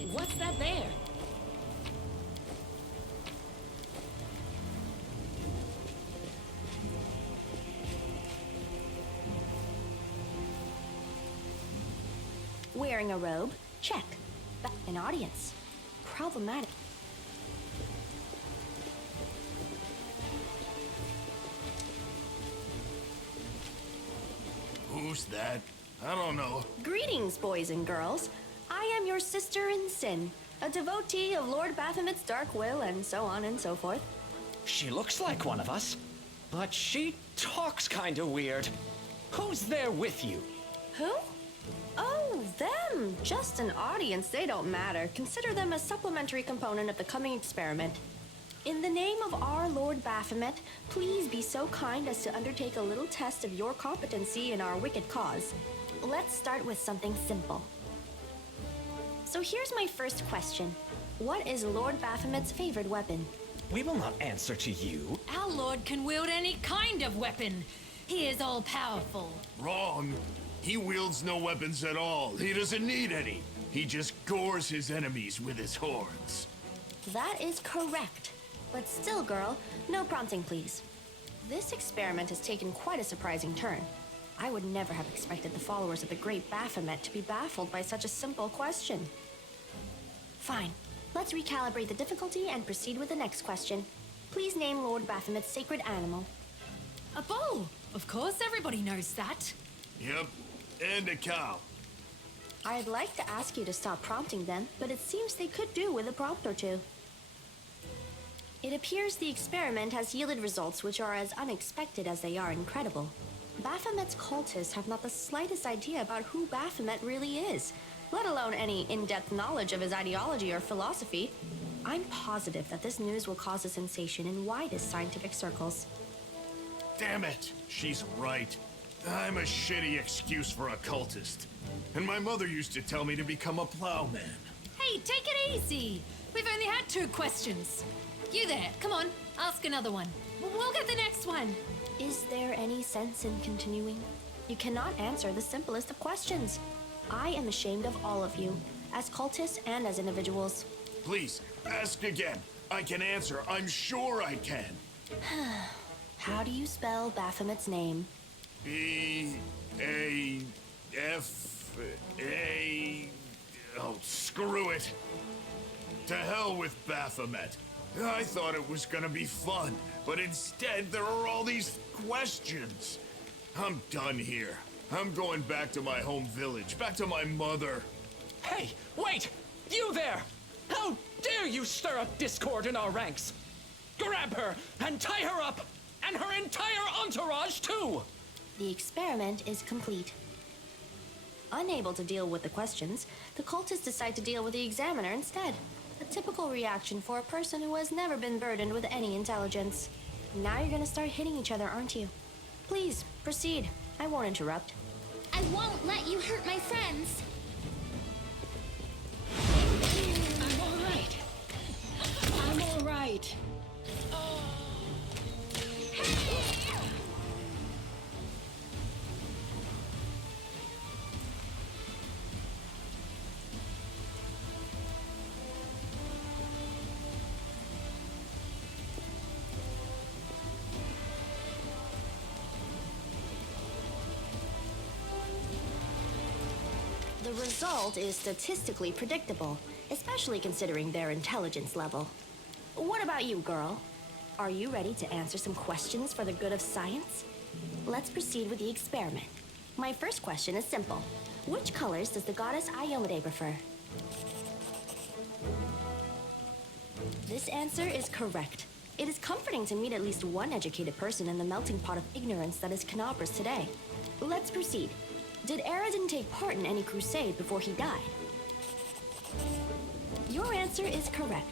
spotted. What's that there? Wearing a robe? Check. An audience? Problematic. Who's that? I don't know. Greetings, boys and girls. I am your sister in sin, a devotee of Lord Baphomet's dark will, and so on and so forth. She looks like one of us, but she talks kinda weird. Who's there with you? Who? Oh, them. Just an audience. They don't matter. Consider them a supplementary component of the coming experiment. In the name of our Lord Baphomet, please be so kind as to undertake a little test of your competency in our wicked cause. Let's start with something simple. So here's my first question. What is Lord Baphomet's favorite weapon? We will not answer to you. Our lord can wield any kind of weapon. He is all-powerful. Wrong. He wields no weapons at all. He doesn't need any. He just gores his enemies with his horns. That is correct. But still, girl, no prompting, please. This experiment has taken quite a surprising turn. I would never have expected the followers of the great Baphomet to be baffled by such a simple question. Fine. Let's recalibrate the difficulty and proceed with the next question. Please name Lord Baphomet's sacred animal. A bull! Of course, everybody knows that. Yep, and a cow. I'd like to ask you to stop prompting them, but it seems they could do with a prompt or two. It appears the experiment has yielded results which are as unexpected as they are incredible. Baphomet's cultists have not the slightest idea about who Baphomet really is, let alone any in-depth knowledge of his ideology or philosophy. I'm positive that this news will cause a sensation in widest scientific circles. Damn it, she's right. I'm a shitty excuse for a cultist. And my mother used to tell me to become a plowman. Hey, take it easy. We've only had 2 questions. You there, come on, ask another one. We'll get the next one. Is there any sense in continuing? You cannot answer the simplest of questions. I am ashamed of all of you, as cultists and as individuals. Please, ask again. I can answer. I'm sure I can. How do you spell Baphomet's name? B-A-F-A... Oh, screw it. To hell with Baphomet. I thought it was gonna be fun, but instead there are all these questions. I'm done here. I'm going back to my home village, back to my mother. Hey, wait! You there! How dare you stir up discord in our ranks? Grab her and tie her up! And her entire entourage, too! The experiment is complete. Unable to deal with the questions, the cultists decide to deal with the examiner instead. A typical reaction for a person who has never been burdened with any intelligence. Now you're gonna start hitting each other, aren't you? Please, proceed. I won't interrupt. I won't let you hurt my friends. I'm all right. I'm all right. The result is statistically predictable, especially considering their intelligence level. What about you, girl? Are you ready to answer some questions for the good of science? Let's proceed with the experiment. My first question is simple. Which colors does the goddess Iomade prefer? This answer is correct. It is comforting to meet at least one educated person in the melting pot of ignorance that is Canopus today. Let's proceed. Did Daeran take part in any crusade before he died? Your answer is correct.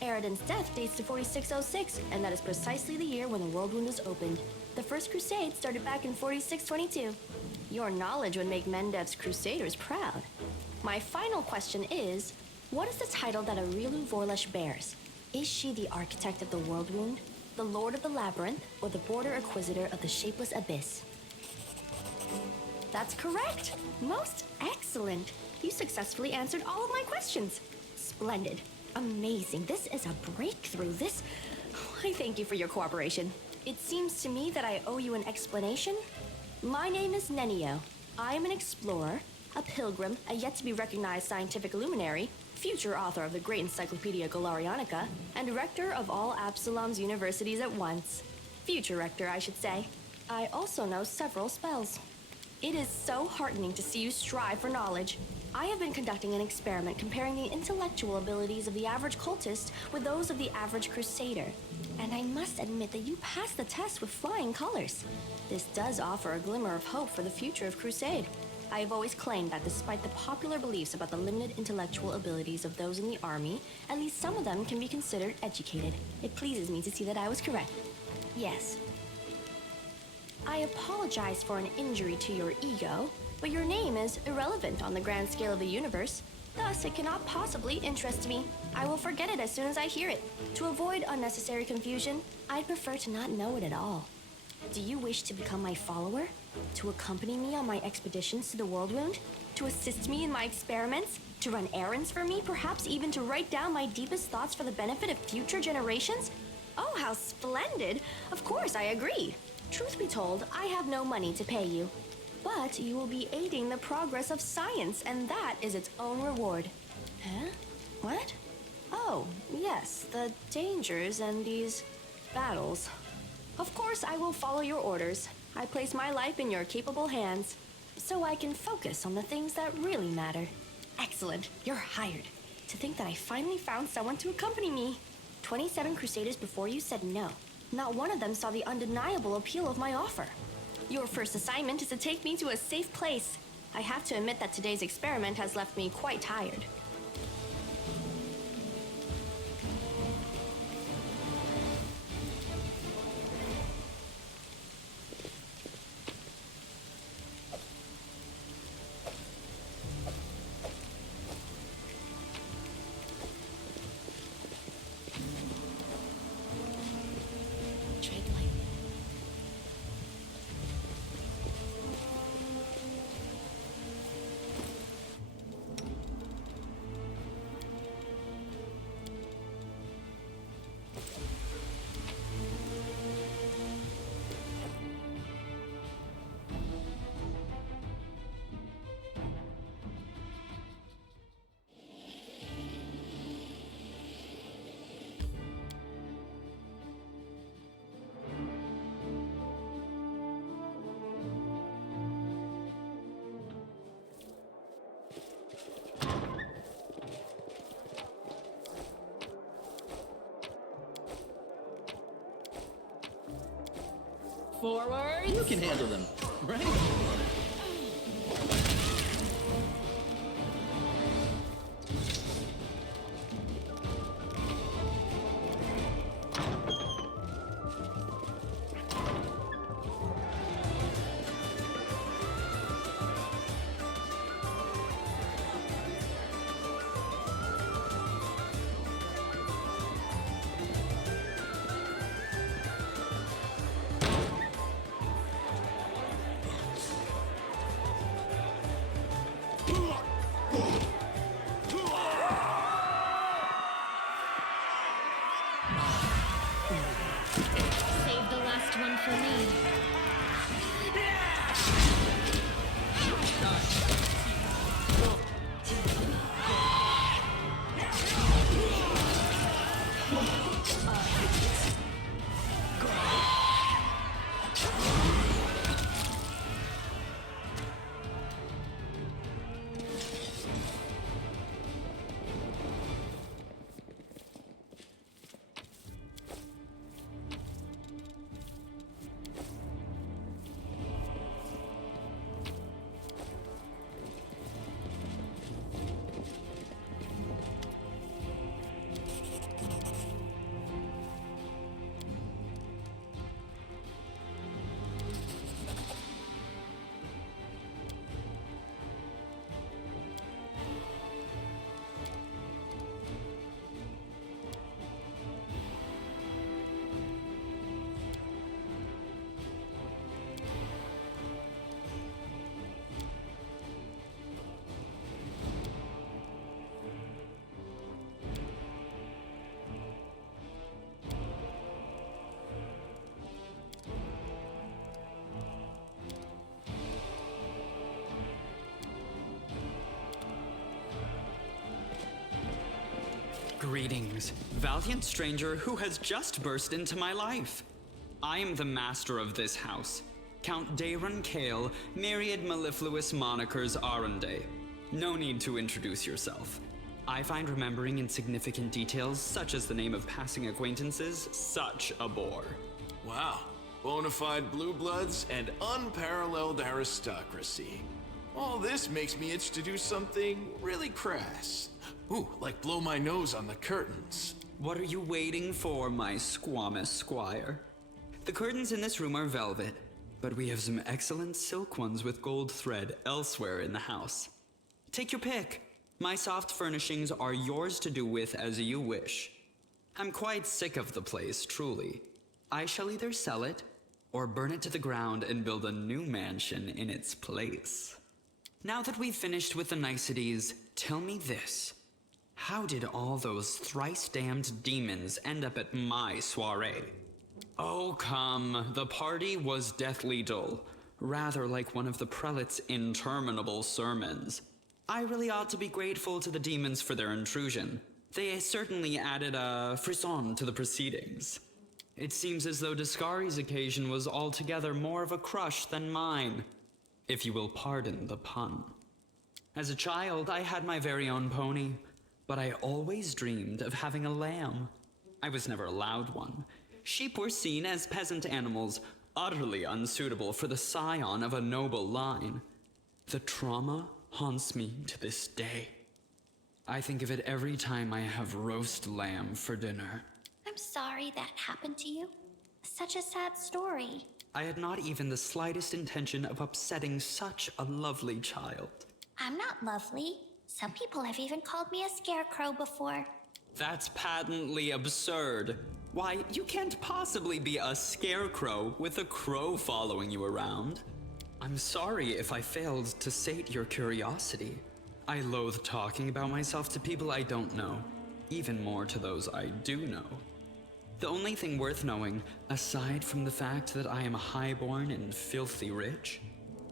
Daeran's death dates to 4606, and that is precisely the year when the world wound was opened. The first crusade started back in 4622. Your knowledge would make Mendev's crusaders proud. My final question is, what is the title that Aurilu Vorlesh bears? Is she the architect of the world wound, the lord of the labyrinth, or the border inquisitor of the shapeless abyss? That's correct. Most excellent. You successfully answered all of my questions. splendid. Amazing. This is a breakthrough. I thank you for your cooperation. It seems to me that I owe you an explanation. My name is Nenio. I am an explorer, a pilgrim, a yet-to-be-recognized scientific luminary, future author of the great Encyclopedia Galarianica, and rector of all Absalom's universities at once. Future rector, I should say. I also know several spells. It is so heartening to see you strive for knowledge. I have been conducting an experiment comparing the intellectual abilities of the average cultist with those of the average crusader. And I must admit that you passed the test with flying colors. This does offer a glimmer of hope for the future of Crusade. I have always claimed that despite the popular beliefs about the limited intellectual abilities of those in the army, at least some of them can be considered educated. It pleases me to see that I was correct. Yes. I apologize for an injury to your ego, but your name is irrelevant on the grand scale of the universe. Thus, it cannot possibly interest me. I will forget it as soon as I hear it. To avoid unnecessary confusion, I'd prefer to not know it at all. Do you wish to become my follower? To accompany me on my expeditions to the World Wound? To assist me in my experiments? To run errands for me? Perhaps even to write down my deepest thoughts for the benefit of future generations? Oh, how splendid! Of course, I agree. Truth be told, I have no money to pay you. But you will be aiding the progress of science, and that is its own reward. Huh? What? Oh, yes, the dangers and these battles. Of course, I will follow your orders. I place my life in your capable hands, so I can focus on the things that really matter. Excellent, you're hired. To think that I finally found someone to accompany me. 27 Crusaders before you said no. Not one of them saw the undeniable appeal of my offer. Your first assignment is to take me to a safe place. I have to admit that today's experiment has left me quite tired. Tread lightly. Forward! You can handle them, right? Greetings, valiant stranger who has just burst into my life. I am the master of this house, Count Daeran Kale, myriad mellifluous monikers Aronde. No need to introduce yourself. I find remembering insignificant details, such as the name of passing acquaintances, such a bore. Wow. Bona fide blue bloods and unparalleled aristocracy. All this makes me itch to do something really crass. Ooh, like blow my nose on the curtains. What are you waiting for, my squamous squire? The curtains in this room are velvet, but we have some excellent silk ones with gold thread elsewhere in the house. Take your pick. My soft furnishings are yours to do with as you wish. I'm quite sick of the place, truly. I shall either sell it, or burn it to the ground and build a new mansion in its place. Now that we've finished with the niceties, tell me this. How did all those thrice-damned demons end up at my soiree? Oh, come, the party was deathly dull, rather like one of the prelate's interminable sermons. I really ought to be grateful to the demons for their intrusion. They certainly added a frisson to the proceedings. It seems as though Discari's occasion was altogether more of a crush than mine, if you will pardon the pun. As a child, I had my very own pony, but I always dreamed of having a lamb. I was never allowed one. Sheep were seen as peasant animals, utterly unsuitable for the scion of a noble line. The trauma haunts me to this day. I think of it every time I have roast lamb for dinner. I'm sorry that happened to you. Such a sad story. I had not even the slightest intention of upsetting such a lovely child. I'm not lovely. Some people have even called me a scarecrow before. That's patently absurd. Why, you can't possibly be a scarecrow with a crow following you around. I'm sorry if I failed to sate your curiosity. I loathe talking about myself to people I don't know, even more to those I do know. The only thing worth knowing, aside from the fact that I am highborn and filthy rich,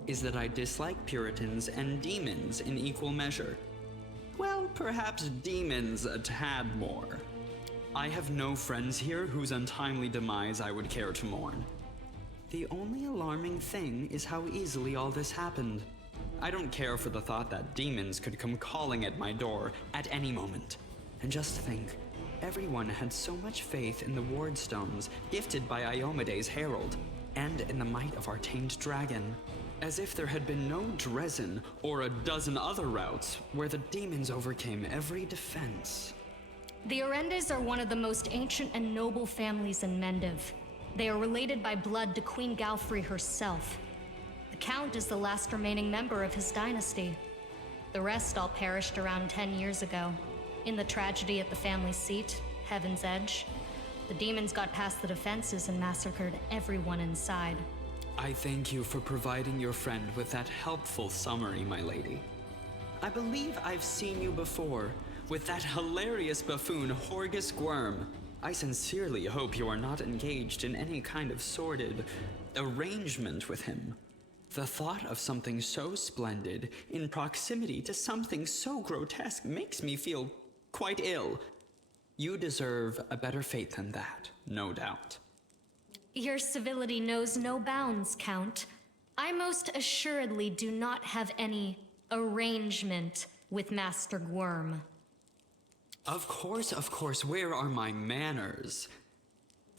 is that I dislike Puritans and demons in equal measure. Well, perhaps demons a tad more. I have no friends here whose untimely demise I would care to mourn. The only alarming thing is how easily all this happened. I don't care for the thought that demons could come calling at my door at any moment. And just think, everyone had so much faith in the wardstones gifted by Iomede's herald, and in the might of our tamed dragon, as if there had been no Dresden or a dozen other routes where the demons overcame every defense. The Orendes are one of the most ancient and noble families in Mendiv. They are related by blood to Queen Galfrey herself. The Count is the last remaining member of his dynasty. The rest all perished around 10 years ago. In the tragedy at the family seat, Heaven's Edge, the demons got past the defenses and massacred everyone inside. I thank you for providing your friend with that helpful summary, my lady. I believe I've seen you before, with that hilarious buffoon Horgus Gwerm. I sincerely hope you are not engaged in any kind of sordid arrangement with him. The thought of something so splendid in proximity to something so grotesque makes me feel quite ill. You deserve a better fate than that, no doubt. Your civility knows no bounds, Count. I most assuredly do not have any arrangement with Master Gwerm. Of course, where are my manners?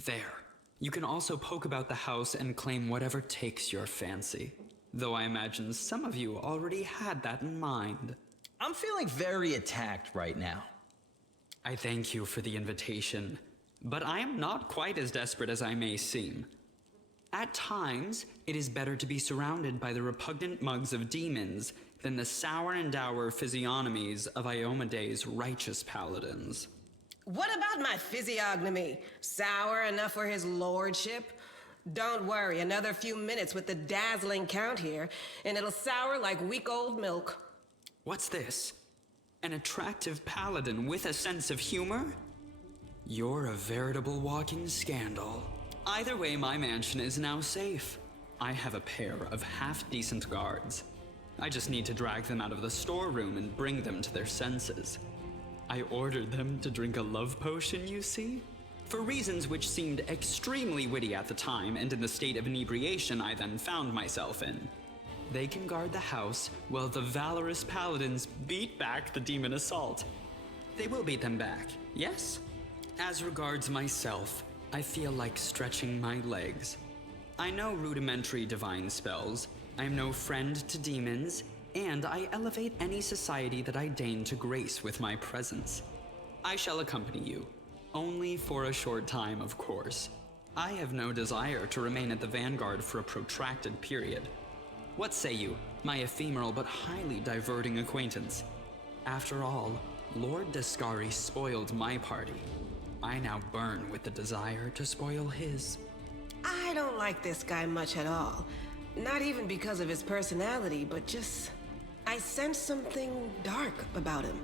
There. You can also poke about the house and claim whatever takes your fancy. Though I imagine some of you already had that in mind. I'm feeling very attacked right now. I thank you for the invitation, but I am not quite as desperate as I may seem. At times, it is better to be surrounded by the repugnant mugs of demons than the sour and dour physiognomies of Iomede's righteous paladins. What about my physiognomy? Sour enough for his lordship? Don't worry, another few minutes with the dazzling Count here, and it'll sour like week-old milk. What's this? An attractive paladin with a sense of humor? You're a veritable walking scandal. Either way, my mansion is now safe. I have a pair of half-decent guards. I just need to drag them out of the storeroom and bring them to their senses. I ordered them to drink a love potion, you see? For reasons which seemed extremely witty at the time and in the state of inebriation I then found myself in. They can guard the house while the valorous paladins beat back the demon assault. They will beat them back, yes? As regards myself, I feel like stretching my legs. I know rudimentary divine spells, I am no friend to demons, and I elevate any society that I deign to grace with my presence. I shall accompany you, only for a short time, of course. I have no desire to remain at the vanguard for a protracted period. What say you, my ephemeral but highly diverting acquaintance? After all, Lord Descari spoiled my party. I now burn with the desire to spoil his. I don't like this guy much at all. Not even because of his personality, but just... I sense something dark about him.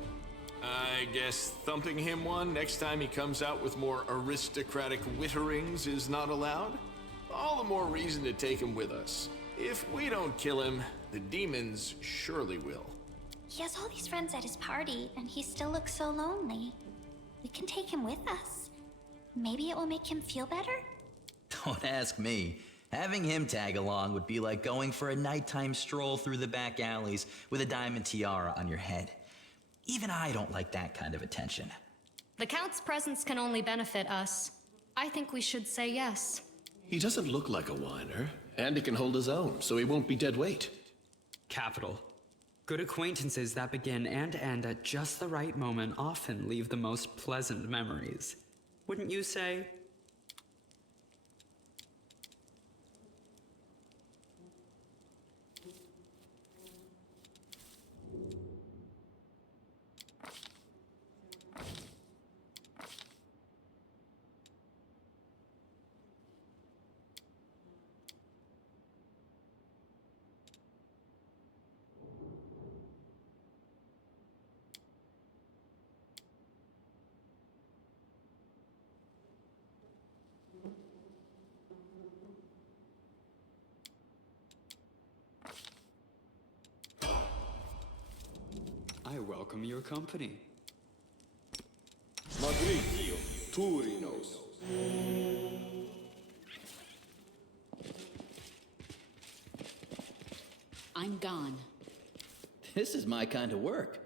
I guess thumping him one next time he comes out with more aristocratic witterings is not allowed? All the more reason to take him with us. If we don't kill him, the demons surely will. He has all these friends at his party, and he still looks so lonely. We can take him with us. Maybe it will make him feel better? Don't ask me. Having him tag along would be like going for a nighttime stroll through the back alleys with a diamond tiara on your head. Even I don't like that kind of attention. The Count's presence can only benefit us. I think we should say yes. He doesn't look like a whiner, and he can hold his own, so he won't be dead weight. Capital. Good acquaintances that begin and end at just the right moment often leave the most pleasant memories. Wouldn't you say? I welcome your company. Magritio, Turinos. I'm gone. This is my kind of work.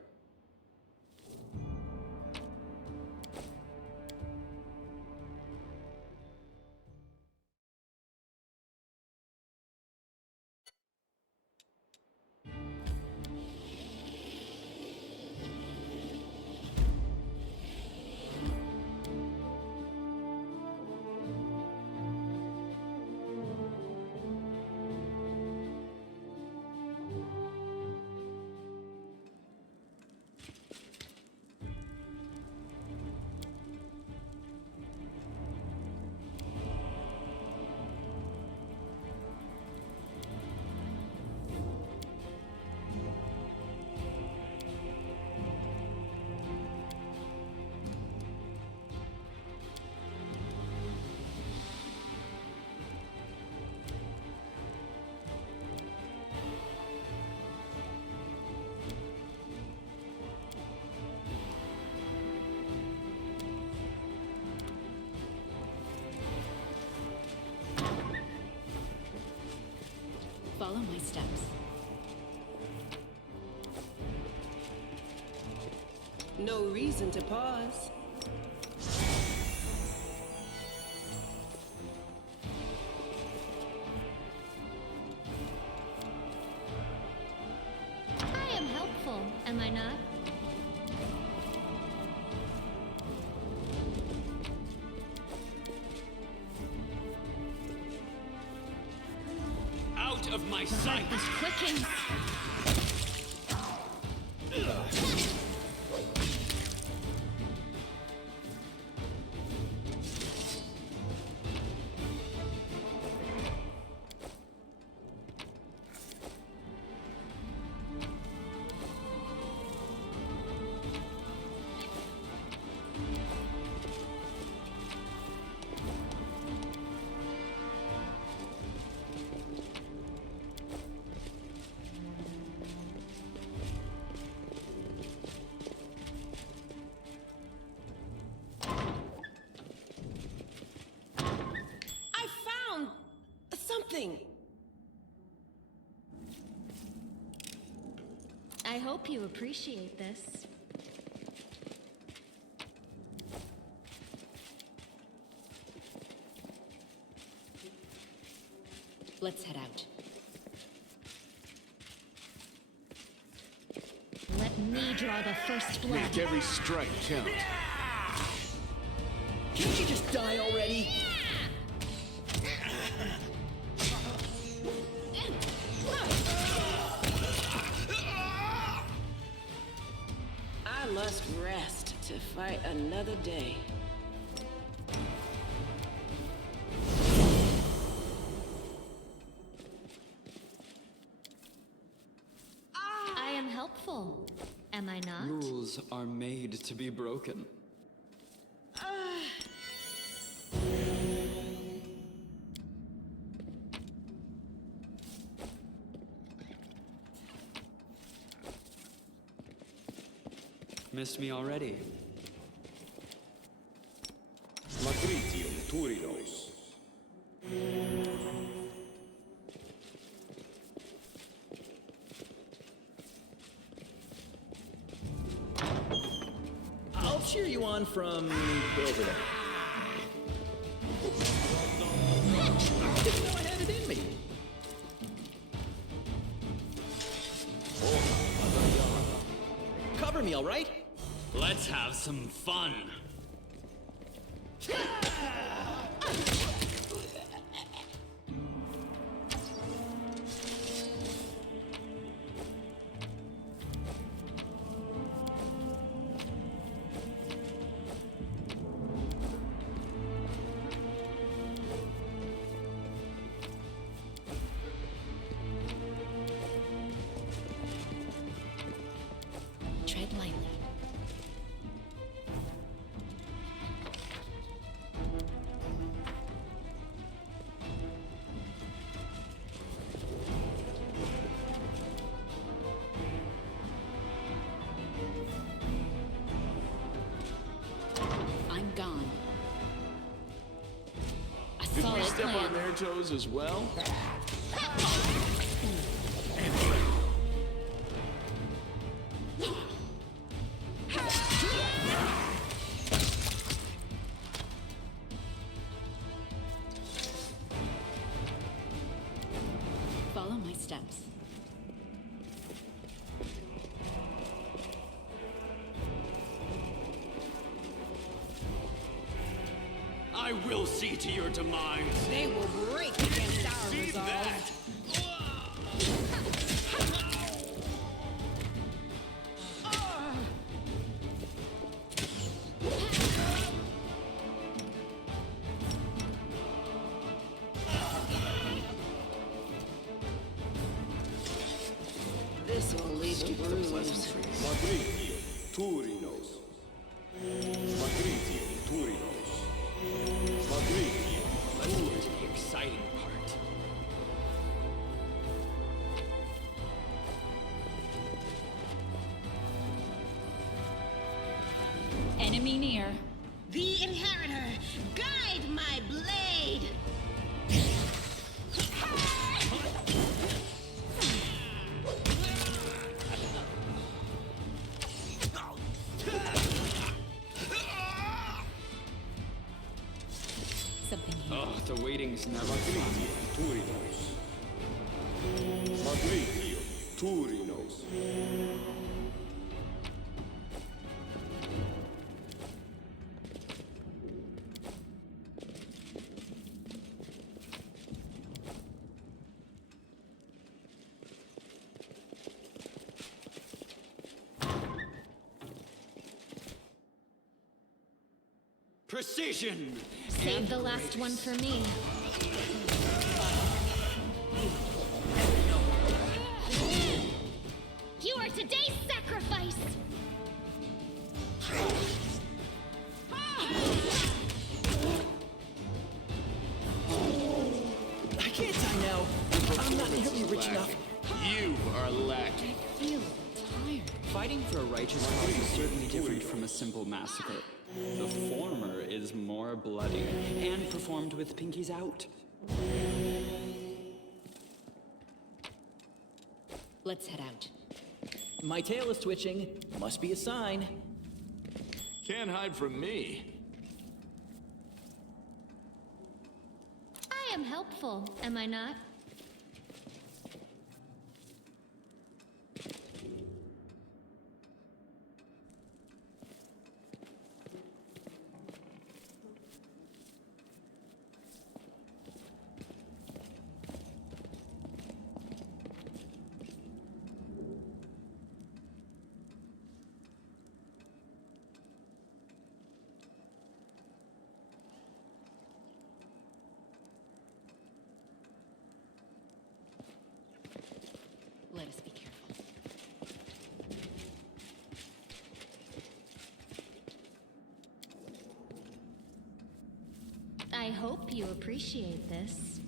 Follow my steps. No reason to pause. I am helpful, am I not? Out of my sight! It's clicking. I hope you appreciate this. Let's head out. Let me draw the first blood. Make every strike count. Can't you just die already? I must rest to fight another day. I am helpful. Am I not? Rules are made to be broken. Missed me already. Matritium Turinos. I'll cheer you on from over there. Didn't know I had it in me. Cover me, all right? Let's have some fun. Tread lightly. I'm gone. A Did we solid step plan. on their toes as well? Follow my steps. I will see to your demise. They will break against our See resolve. that? This will leave a bruise. Matritium Turinos. Matritium Turinos. Matritium Let's get to the exciting part. Enemy near. The Inheritor, guide my blade! Something here. Oh, the waiting's never Matritium Turinos. Matritium Turinos. precision. Save the last one for me. You are today's sacrifice! I can't die now. I'm not nearly rich enough. You are lacking. Feel tired. Fighting for a righteous cause is certainly different from a simple massacre. The former is more bloody and performed with pinkies out. Let's head out. My tail is twitching. Must be a sign. Can't hide from me. I am helpful, am I not? Let us be careful. I hope you appreciate this.